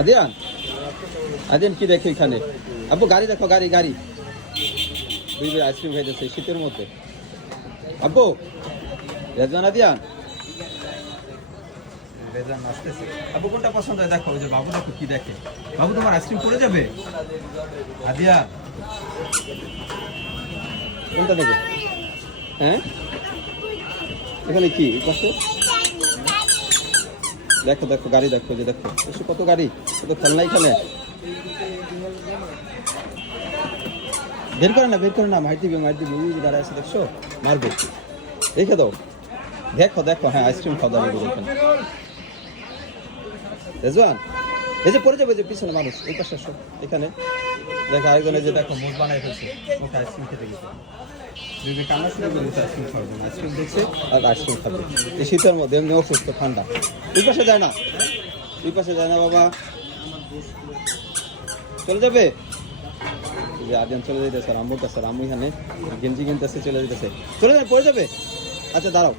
আদিয়ান? আদিয়ান কি দেখে এখানে? আব্বু গাড়ি দেখো গাড়ি গাড়ি। দুই দুই আইসক্রিম খাইতেছে শীতের মধ্যে। আব্বু রেজওয়ান আদিয়ান? রেজওয়ান আসতেছে। আব্বু কোনটা পছন্দ হয়? দেখো যে বাবু দেখো কি দেখে। বাবু তোমার আইসক্রিম পড়ে যাবে? আদিয়া কোনটা দেবে হ্যাঁ? এখানে কি? পাশে? দেখো দেখো, গাড়ি দেখো যে দেখো। এসে, কত গাড়ি, কত খেলনা এখানে। বের করে না, বের করে না মার দিবে মার দিবে। ওই দাঁড়ায় আছে, দেখছ? মারবে। রেখে দাও। দেখো দেখো হ্যাঁ আইসক্রিম খাওয়া দাওয়া রেজওয়ান এই যে পড়ে যাবে যে পিছনে মানুষ, এই পাশে আসো। এখানে দেখো আরেকজনে যে দেখো মুখ বানায় ফেলছে। ওকে আইসক্রিম খেতে গেছে। শীতের মধ্যে এমনি অসুস্থ, ঠান্ডা। ওই পাশে যায় না। ওই পাশে যায় না বাবা। চলে যাবে? যে আদিয়ান চলে যেতেছে আর কাছে এখানে। গেঞ্জি কিনতেছে, চলে যেতেছে চলে যাবে, পড়ে যাবে? আচ্ছা দাঁড়াও।